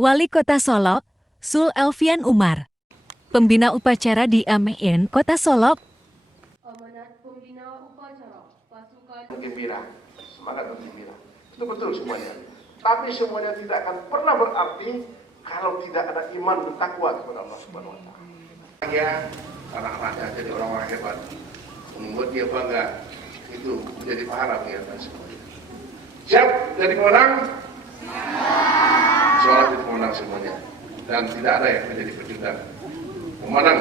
Wali Kota Solok, Sul Elvian Umar. Pembina upacara di AMN Kota Solok. Amanat Pembina Upacara Pasukan Gembira, semangat bergembira. Itu betul semuanya. Tapi semuanya tidak akan pernah berarti kalau tidak ada iman dan takwa kepada Allah Subhanahu wa taala. Ya, anak-anaknya jadi orang-orang hebat. Membuat dia bangga. Itu menjadi pahala mengingatkan semuanya. Siap jadi pemenang? Soal jadi pemenang semuanya. Dan tidak ada yang menjadi pecundang. Pemenang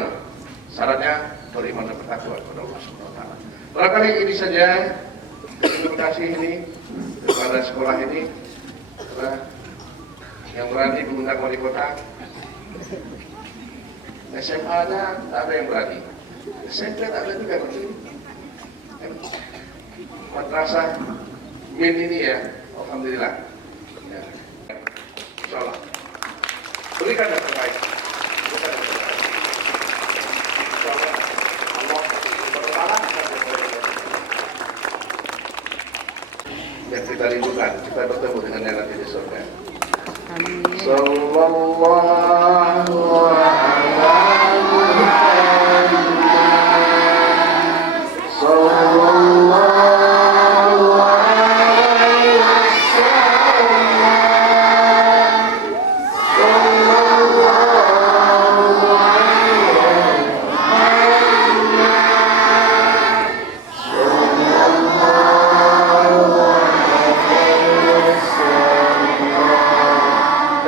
syaratnya beriman dan bertakwa kepada Allah Subhanahu wa taala. Barangkali ini saja terima kasih ini kepada sekolah ini yang berani mengundang wali kota. SMA-nya tak ada yang berani. SMP tak ada juga begini. Madrasah min ini ya, alhamdulillah. Ya. Insyaallah. Berikan yang terbaik. Berikan yang terbaik. Insyaallah Allah bertaala yang kita rindukan, kita bertemu dengan yang nanti di surga. Amin. Sallallahu alaihi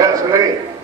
That's great.